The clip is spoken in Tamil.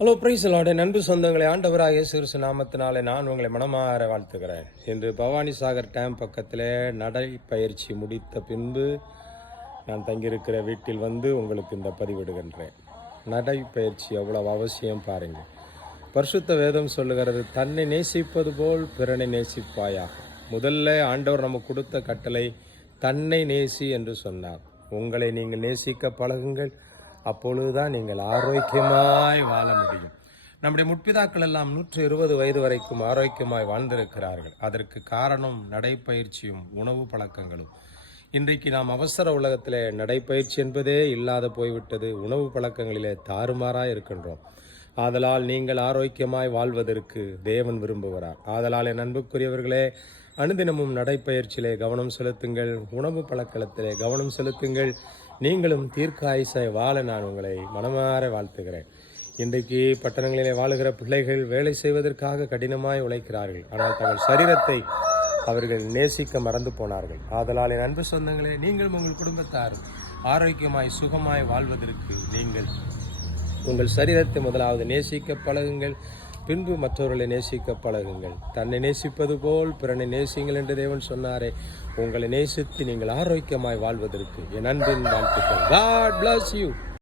Hello price Lord. அன்பு சொந்தங்களை ஆண்டவராக இயேசு கிறிஸ்து நாமத்தினாலே நான் உங்களை மனமாற வாழ்த்துகிறேன். இன்று பவானி சாகர் டேம் பக்கத்தில் நடைப்பயிற்சி முடித்த பின்பு நான் தங்கியிருக்கிற வீட்டில் வந்து உங்களுக்கு இந்த பதிவிடுகின்றேன். நடைப்பயிற்சி எவ்வளவு அவசியம் பாருங்கள். பரிசுத்த வேதம் சொல்லுகிறது, தன்னை நேசிப்பது போல் பிறனை நேசிப்பாயாக. முதல்ல ஆண்டவர் நமக்கு கொடுத்த கட்டளை தன்னை நேசி என்று சொன்னார். உங்களை நீங்கள் நேசிக்க பழகுங்கள், அப்பொழுதுதான் நீங்கள் ஆரோக்கியமாய் வாழ முடியும். நம்முடைய முற்பிதாக்கள் எல்லாம் 120 வயது வரைக்கும் ஆரோக்கியமாய் வாழ்ந்திருக்கிறார்கள். அதற்கு காரணம் நடைப்பயிற்சியும் உணவு பழக்கங்களும். இன்றைக்கு நாம் அவசர உலகத்திலே நடைப்பயிற்சி என்பதே இல்லாத போய்விட்டது. உணவு பழக்கங்களிலே தாறுமாறாய் இருக்கின்றோம். ஆதலால் நீங்கள் ஆரோக்கியமாய் வாழ்வதற்கு தேவன் விரும்புகிறார். ஆதலால் என் அன்புக்குரியவர்களே, அனுதினமும் நடைப்பயிற்சியிலே கவனம் செலுத்துங்கள், உணவு பழக்கத்திலே கவனம் செலுத்துங்கள். நீங்களும் தீர்க்காயுசாய் வாழ நான் உங்களை மனமாற வாழ்த்துகிறேன். இன்றைக்கு பட்டணங்களிலே வாழுகிற பிள்ளைகள் வேலை செய்வதற்காக கடினமாய் உழைக்கிறார்கள். ஆனால் தங்கள் சரீரத்தை அவர்கள் நேசிக்க மறந்து போனார்கள். ஆதலால் என் அன்பு சொந்தங்களே, நீங்களும் உங்கள் குடும்பத்தாரும் ஆரோக்கியமாய் சுகமாய் வாழ்வதற்கு நீங்கள் உங்கள் சரீரத்தை முதலாவது நேசிக்க பழகுங்கள், பின்பு மற்றவர்களை நேசிக்க பழகுங்கள். தன்னை நேசிப்பது போல் பிறனை நேசிங்கள் என்று தேவன் சொன்னாரே. உங்களை நேசித்து நீங்கள் ஆரோக்கியமாய் வாழ்வதற்கு என் அன்பின் வாழ்த்துக்கள். God bless you.